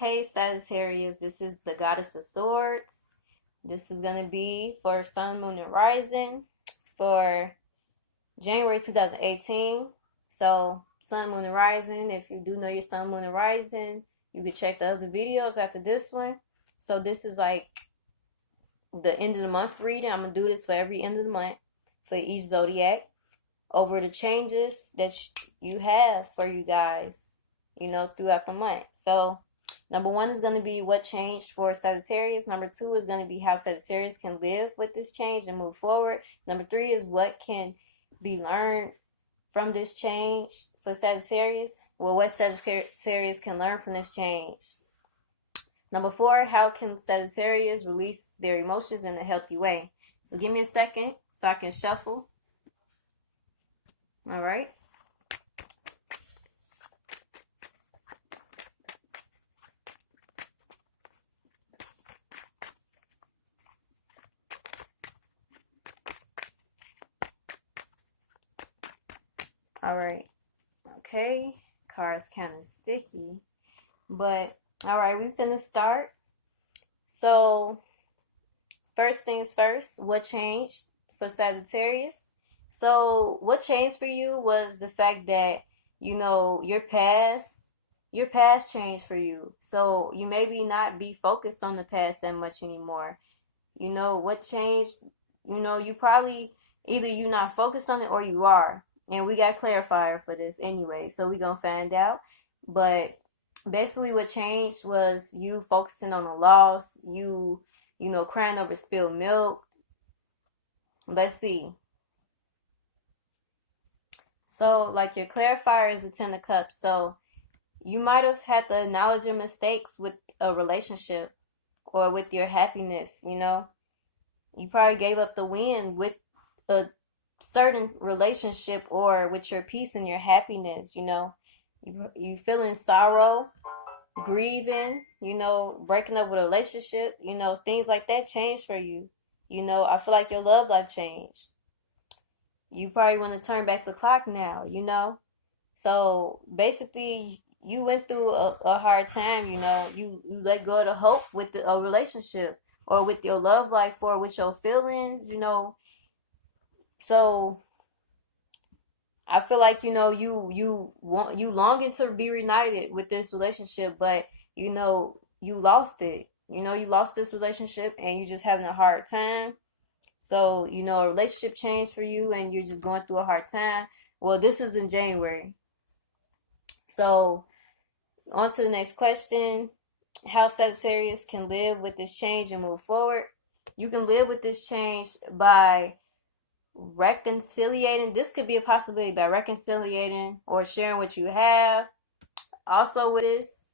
Hey Sagittarius, this is the Goddess of Swords. This is going to be for Sun, Moon, and Rising for January 2018. So, Sun, Moon, and Rising, if you do know your Sun, Moon, and Rising, you can check the other videos after this one. So, this is like the end of the month reading. I'm going to do this for every end of the month for each zodiac over the changes that you have for you guys, throughout the month. So, number one is going to be what changed for Sagittarius. Number two is going to be how Sagittarius can live with this change and move forward. Number three is what can be learned from this change for Sagittarius. Well, what Sagittarius can learn from this change. Number four, how can Sagittarius release their emotions in a healthy way? So give me a second so I can shuffle. All right. All right. Okay. Card's kind of sticky. But, all right, we finna start. So, first things first, what changed for Sagittarius? So, what changed for you was the fact that, your past changed for you. So, you maybe not be focused on the past that much anymore. What changed, you probably, either you're not focused on it or you are. And we got clarifier for this anyway, so we gonna find out. But basically what changed was you focusing on the loss, crying over spilled milk. Let's see. So, like, your clarifier is the Ten of Cups. So, you might have had to acknowledge your mistakes with a relationship or with your happiness. You probably gave up the win with a certain relationship or with your peace and your happiness. You feeling sorrow, grieving, breaking up with a relationship, things like that changed for you. I feel like your love life changed. You probably want to turn back the clock now. So basically, you went through a hard time. You let go of the hope with a relationship or with your love life or with your feelings. So I feel like you longing to be reunited with this relationship, but you lost it. You lost this relationship and you're just having a hard time. So a relationship changed for you and you're just going through a hard time. Well, this is in January. So on to the next question: how Sagittarius can live with this change and move forward. You can live with this change by reconciliating. This could be a possibility by reconciliating or sharing what you have. Also with this,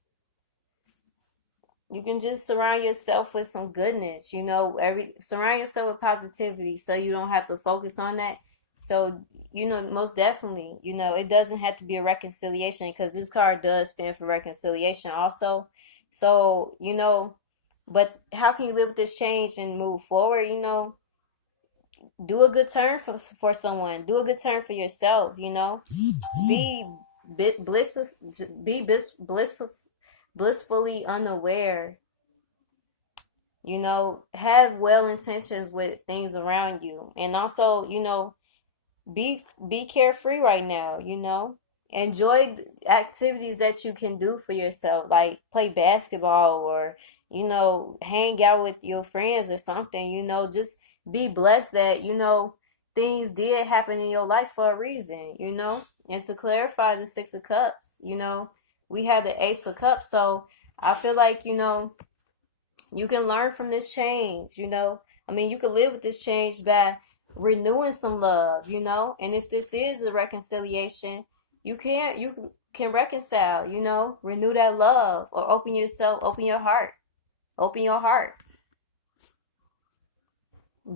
you can just surround yourself with some goodness. Surround yourself with positivity so you don't have to focus on that. So most definitely, it doesn't have to be a reconciliation because this card does stand for reconciliation also. So but how can you live with this change and move forward? Do a good turn for someone. Do a good turn for yourself. Be bliss be blissfully unaware. Have well intentions with things around you, and also be carefree right now. Enjoy activities that you can do for yourself, like play basketball or hang out with your friends or something. Just be blessed that things did happen in your life for a reason. And to clarify the Six of Cups, we have the Ace of Cups. So I feel like you can learn from this change. I mean, you can live with this change by renewing some love. And if this is a reconciliation, you can reconcile. Renew that love or open your heart. Open your heart.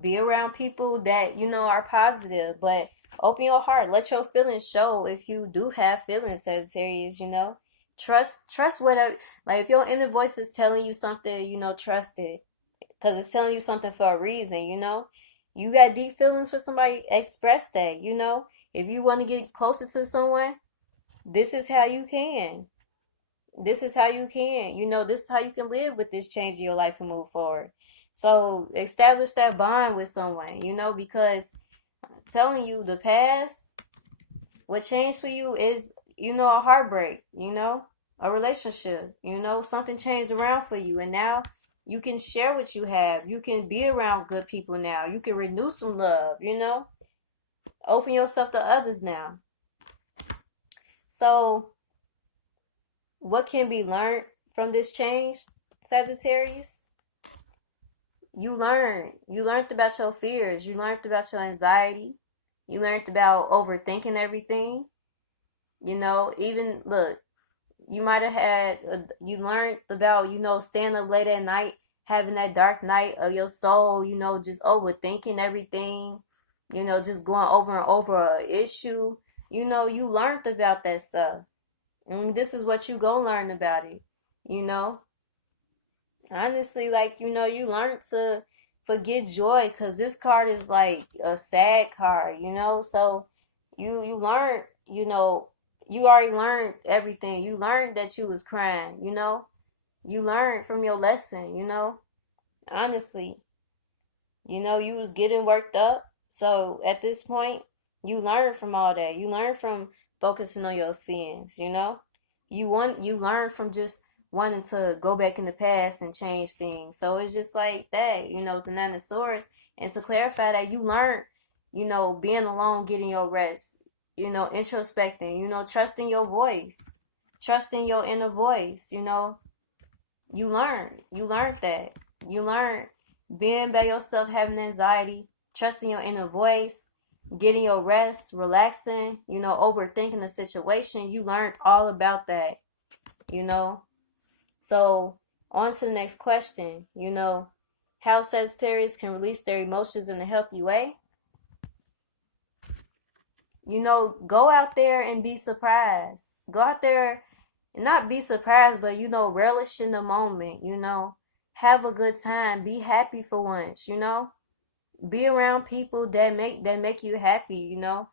Be around people that are positive, but open your heart. Let your feelings show if you do have feelings, Sagittarius. Trust whatever. Like, if your inner voice is telling you something, trust it. Because it's telling you something for a reason. You got deep feelings for somebody, express that. If you want to get closer to someone, this is how you can. this is how you can, this is how you can live with this change in your life and move forward. So establish that bond with someone, because I'm telling you, the past, what changed for you is, a heartbreak, a relationship, something changed around for you. And now you can share what you have. You can be around good people now. You can renew some love, open yourself to others now. So, what can be learned from this change, Sagittarius? You learned about your fears. You learned about your anxiety. You learned about overthinking everything. Even look, you might have had, you learned about, staying up late at night, having that dark night of your soul, just overthinking everything, just going over and over an issue. You learned about that stuff. And this is what you go learn about it, you know? Honestly, like, you learn to forget joy, because this card is like a sad card, So you learn, you already learned everything. You learned that you was crying, You learned from your lesson, Honestly, you was getting worked up. So at this point, you learn from all that. You learn from focusing on your sins, You learn from just wanting to go back in the past and change things. So it's just like that, the Nine of Swords. And to clarify that, you learn, being alone, getting your rest, introspecting, trusting your voice, trusting your inner voice, You learned that. You learned being by yourself, having anxiety, trusting your inner voice, getting your rest, relaxing, overthinking the situation. You learned all about that, you know. So, on to the next question, how Sagittarius can release their emotions in a healthy way. Go out there and be surprised. Go out there and not be surprised, but, relish in the moment, Have a good time. Be happy for once, Be around people that make you happy, And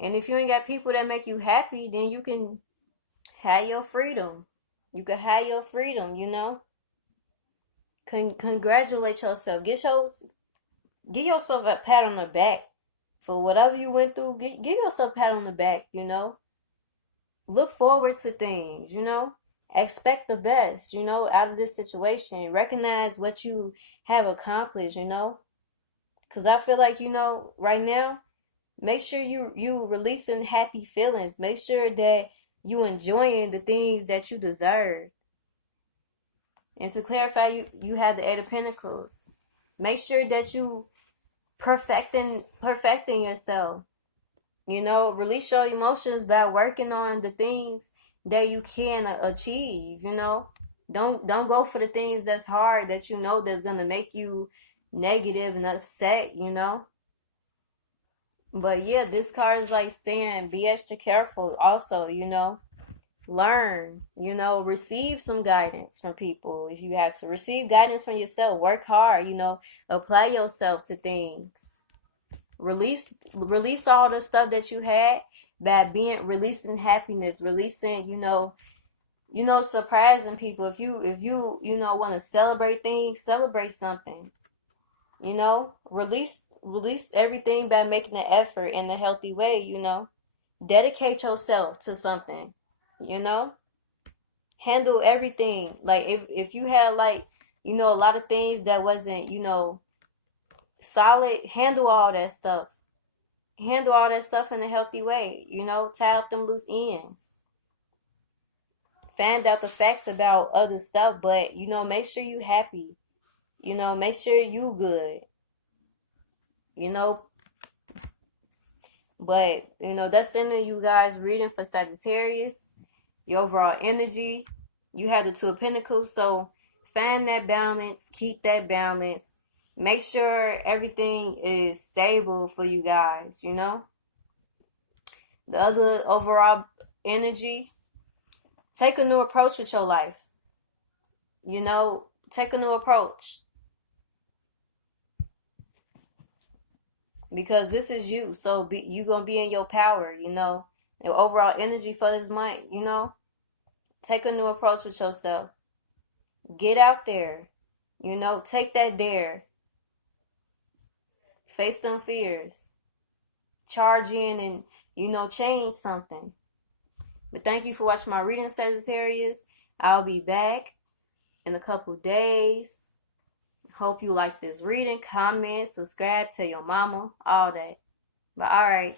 if you ain't got people that make you happy, then you can have your freedom. You can have your freedom, Congratulate yourself. Give yourself a pat on the back for whatever you went through. Give yourself a pat on the back, Look forward to things, Expect the best, out of this situation. Recognize what you have accomplished, Because I feel like, right now, make sure you releasing happy feelings. Make sure that you enjoying the things that you deserve. And to clarify, you have the Eight of Pentacles. Make sure that you perfecting yourself. Release your emotions by working on the things that you can achieve. Don't go for the things that's hard, that that's gonna make you negative and upset. But yeah, this card is like saying be extra careful. Also, learn, receive some guidance from people. If you have to receive guidance from yourself, work hard, apply yourself to things. Release all the stuff that you had by releasing happiness, releasing, surprising people. If you want to celebrate things, celebrate something. Release everything by making an effort in a healthy way, Dedicate yourself to something, Handle everything. Like if you had like, a lot of things that wasn't, solid, handle all that stuff. Handle all that stuff in a healthy way, tie up them loose ends. Find out the facts about other stuff, but make sure you happy. Make sure you good. But that's the end of you guys reading for Sagittarius. Your overall energy. You have the Two of Pentacles, so find that balance, keep that balance. Make sure everything is stable for you guys, The other overall energy, take a new approach with your life. Take a new approach. Because this is you, so you going to be in your power, Your overall energy for this month, Take a new approach with yourself. Get out there. Take that dare. Face them fears. Charge in and, change something. But thank you for watching my reading, Sagittarius. I'll be back in a couple days. Hope you like this reading. Comment, subscribe, tell your mama, all that. But alright.